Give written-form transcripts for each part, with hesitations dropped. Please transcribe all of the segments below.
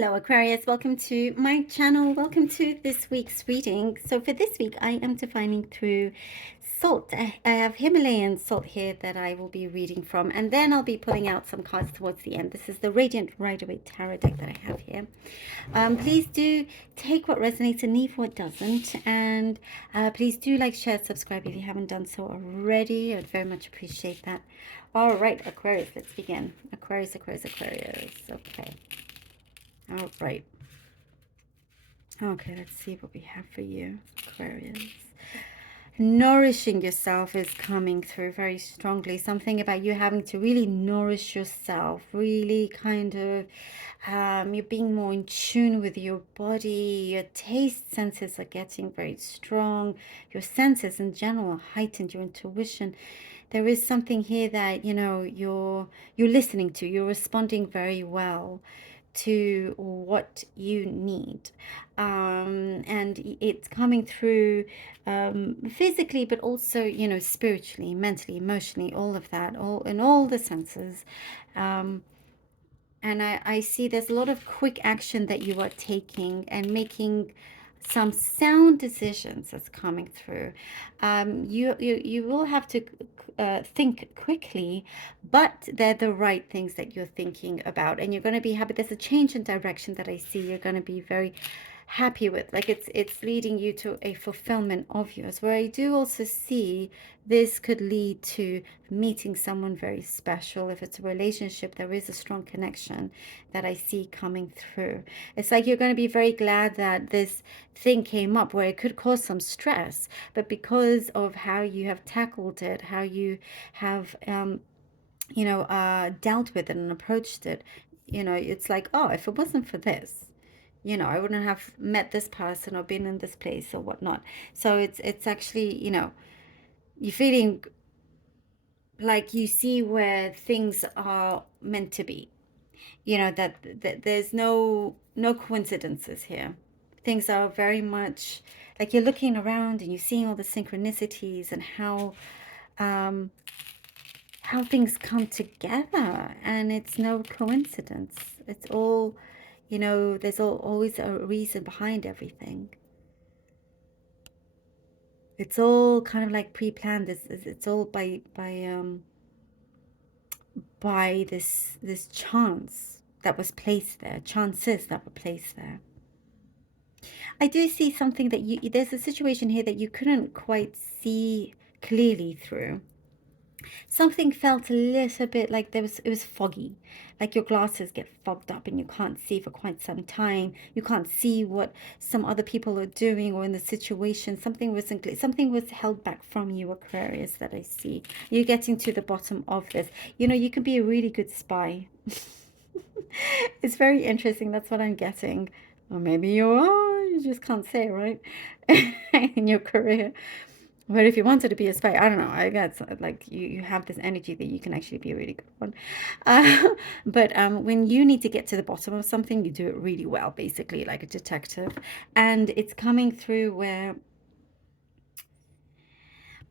Hello Aquarius, welcome to my channel. Welcome to this week's reading. So for this week I am defining through salt. I have Himalayan salt here that I will be reading from, and then I'll be pulling out some cards towards the end. This is the Radiant Rider-Waite Tarot deck that I have here. Please do take what resonates and leave what doesn't, and please do like, share, subscribe if you haven't done so already. I'd very much appreciate that. All right, Aquarius, let's begin. Aquarius. Okay. All right. Okay, let's see what we have for you, Aquarius. Nourishing yourself is coming through very strongly. Something about you having to really nourish yourself, really kind of, you're being more in tune with your body. Your taste senses are getting very strong. Your senses in general are heightened, your intuition. There is something here that, you know, you're listening to, you're responding very well to what you need, and it's coming through physically, but also, you know, spiritually, mentally, emotionally, all of that, all in all the senses. And I see there's a lot of quick action that you are taking and making some sound decisions that's coming through. You will have to think quickly, but they're the right things that you're thinking about, and you're going to be happy. There's a change in direction that I see. You're going to be very happy with, like it's leading you to a fulfillment of yours, where I do also see this could lead to meeting someone very special. If it's a relationship, there is a strong connection that I see coming through. It's like you're going to be very glad that this thing came up where it could cause some stress, but because of how you have tackled it, how you have dealt with it and approached it, you know, it's like, oh, if it wasn't for this, you know, I wouldn't have met this person or been in this place or whatnot. So it's actually, you know, you're feeling like you see where things are meant to be. You know, that there's no coincidences here. Things are very much like you're looking around and you're seeing all the synchronicities and how things come together, and it's no coincidence. It's all, you know, there's always a reason behind everything. It's all kind of like pre-planned. It's all by this chance that was placed there, chances that were placed there. I do see something that there's a situation here that you couldn't quite see clearly through. Something felt a little bit like it was foggy, like your glasses get fogged up and you can't see for quite some time. You can't see what some other people are doing or in the situation. Something wasn't clear. Something was held back from you, Aquarius, that I see. You're getting to the bottom of this. You know, you can be a really good spy. It's very interesting. That's what I'm getting. Or maybe you are. You just can't say, right? In your career. But if you wanted to be a spy, I don't know. I guess like you have this energy that you can actually be a really good one. But when you need to get to the bottom of something, you do it really well, basically, like a detective. And it's coming through where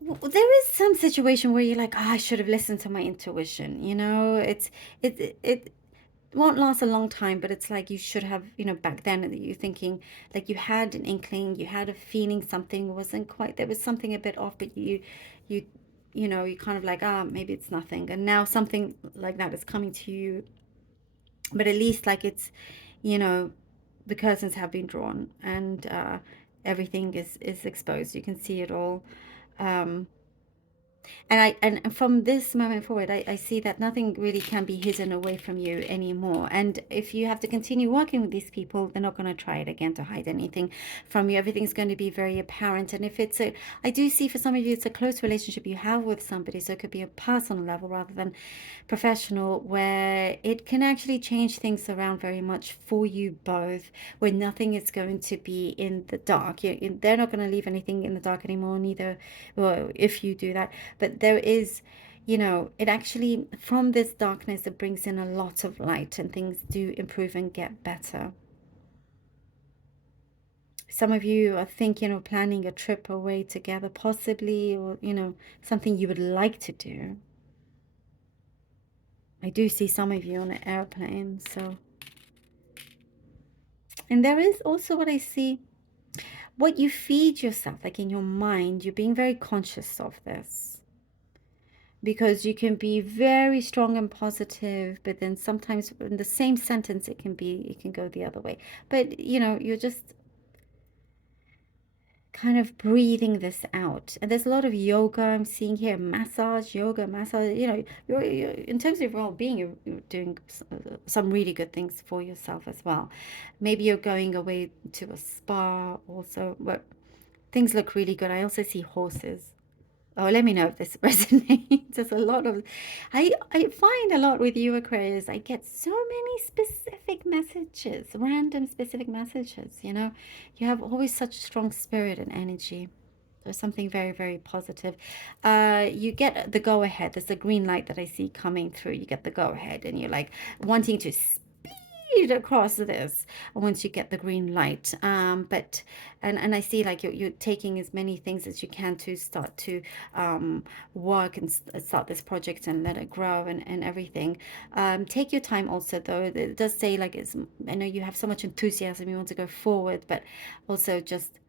there is some situation where you're like, oh, I should have listened to my intuition. You know, it won't last a long time, but it's like you should have, you know, back then that you're thinking, like you had an inkling, you had a feeling something wasn't quite, there was something a bit off, but you know, you kind of like, ah, maybe it's nothing. And now something like that is coming to you, but at least like it's, you know, the curtains have been drawn, and everything is exposed. You can see it all. And from this moment forward, I see that nothing really can be hidden away from you anymore. And if you have to continue working with these people, they're not going to try it again to hide anything from you. Everything's going to be very apparent. And if it's I do see for some of you, it's a close relationship you have with somebody. So it could be a personal level rather than professional, where it can actually change things around very much for you both, where nothing is going to be in the dark. They're not going to leave anything in the dark anymore, neither, well, if you do that. But there is, you know, it actually, from this darkness, it brings in a lot of light, and things do improve and get better. Some of you are thinking of planning a trip away together, possibly, or, you know, something you would like to do. I do see some of you on an airplane, so And there is also what I see, what you feed yourself, like in your mind, you're being very conscious of this. Because you can be very strong and positive, but then sometimes in the same sentence, it can go the other way. But, you know, you're just kind of breathing this out. And there's a lot of yoga I'm seeing here, massage, yoga, massage. You know, you're in terms of well-being, you're doing some really good things for yourself as well. Maybe you're going away to a spa also, but things look really good. I also see horses. Oh, let me know if this resonates. There's a lot of, I find a lot with you, Aquarius. I get so many specific messages, random specific messages, you know. You have always such strong spirit and energy. There's something very, very positive. You get the go ahead. There's a green light that I see coming through. You get the go ahead, and you're like wanting to across this once you get the green light, but and I see like you're taking as many things as you can to start to work and start this project and let it grow and everything. Take your time also, though. It does say like it's, I know you have so much enthusiasm, you want to go forward, but also just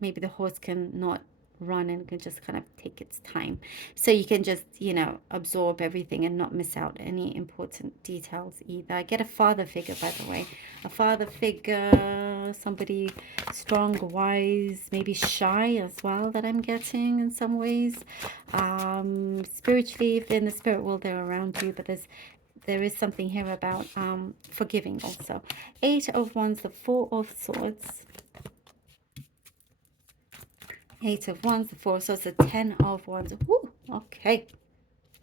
maybe the horse can not run and can just kind of take its time, so you can just, you know, absorb everything and not miss out any important details either. I get a father figure, by the way, a father figure, somebody strong, wise, maybe shy as well, that I'm getting in some ways. Spiritually, if they're in the spirit world, they're around you, but there is something here about forgiving also. 8 of Wands, the 4 of Swords, 8 of Wands, the 4 of Swords, the 10 of Wands. Woo, okay,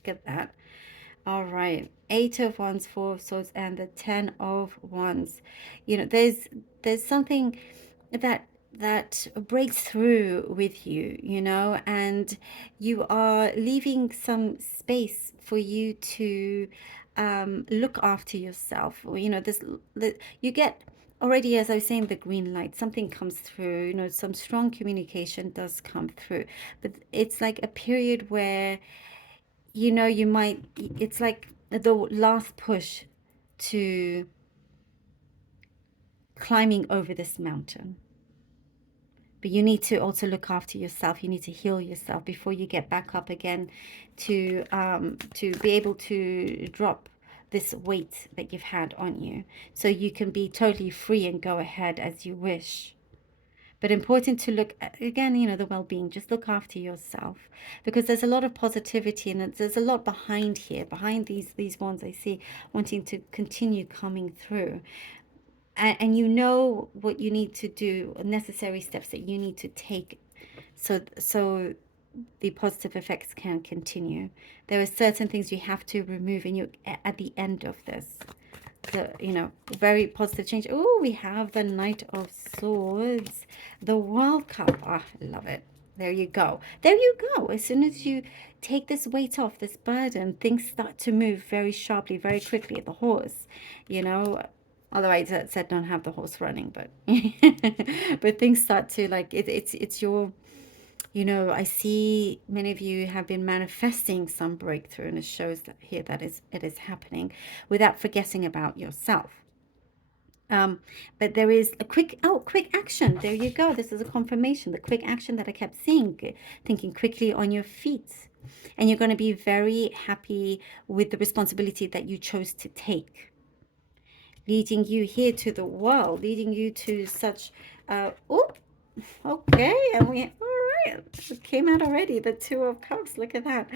get that. All right, 8 of Wands, 4 of Swords, and the 10 of Wands. You know, there's something that breaks through with you, you know, and you are leaving some space for you to look after yourself. You know, you get already, as I was saying, the green light, something comes through, you know, some strong communication does come through, but it's like a period where, you know, you might, it's like the last push to climbing over this mountain. But you need to also look after yourself. You need to heal yourself before you get back up again to be able to drop this weight that you've had on you, so you can be totally free and go ahead as you wish. But important to look at, again, you know, the well-being, just look after yourself, because there's a lot of positivity and there's a lot behind here, behind these ones I see wanting to continue coming through. And you know what you need to do, necessary steps that you need to take, so the positive effects can continue. There are certain things you have to remove, and you're at the end of this. The, you know, very positive change. Oh, we have the Knight of Swords, the World Cup. Ah, I love it. There you go. There you go. As soon as you take this weight off, this burden, things start to move very sharply, very quickly. The horse, you know, although I said don't have the horse running, but but things start to, like, it's your, you know, I see many of you have been manifesting some breakthrough, and it shows that here that it is happening without forgetting about yourself. But there is a quick action. There you go. This is a confirmation, the quick action that I kept seeing, thinking quickly on your feet. And you're going to be very happy with the responsibility that you chose to take, leading you here to the world, leading you to such, oh, okay, and we, all right, it came out already, the 2 of Cups, look at that.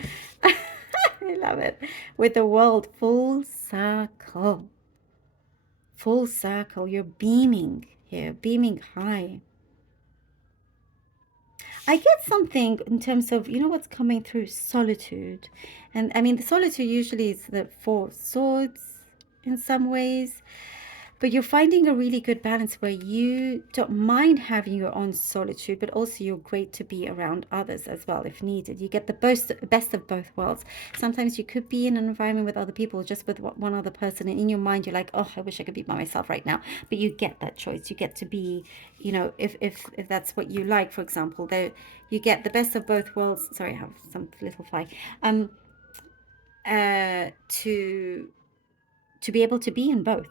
I love it. With the world, full circle. Full circle, you're beaming here, beaming high. I get something in terms of, you know, what's coming through, solitude. And I mean, the solitude usually is the 4 of Swords in some ways. But you're finding a really good balance where you don't mind having your own solitude, but also you're great to be around others as well if needed. You get the best of both worlds. Sometimes you could be in an environment with other people, just with one other person, and in your mind you're like, oh, I wish I could be by myself right now. But you get that choice. You get to be, you know, if that's what you like, for example, there you get the best of both worlds. Sorry, I have some little fly. To be able to be in both.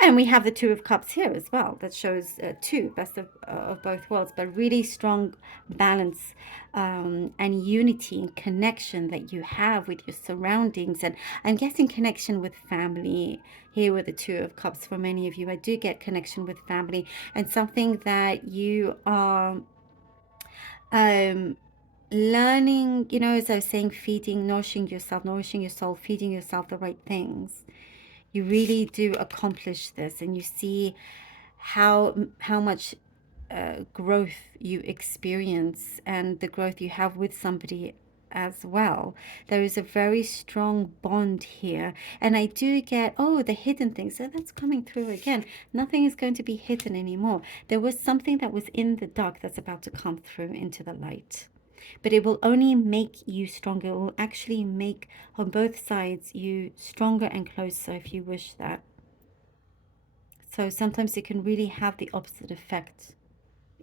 And we have the Two of Cups here as well. That shows two, best of both worlds, but really strong balance and unity and connection that you have with your surroundings. And I'm getting connection with family here with the Two of Cups. For many of you, I do get connection with family and something that you are learning, you know, as I was saying, feeding, nourishing yourself, nourishing your soul, feeding yourself the right things. You really do accomplish this, and you see how much growth you experience and the growth you have with somebody as well. There is a very strong bond here, and I do get, oh, the hidden things. So that's coming through again. Nothing is going to be hidden anymore. There was something that was in the dark that's about to come through into the light. But it will only make you stronger. It will actually make on both sides you stronger and closer if you wish that. So sometimes it can really have the opposite effect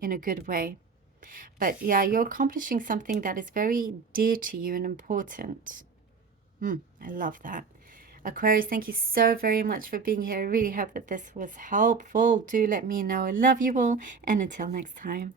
in a good way. But yeah, you're accomplishing something that is very dear to you and important. I love that. Aquarius, thank you so very much for being here. I really hope that this was helpful. Do let me know. I love you all. And until next time.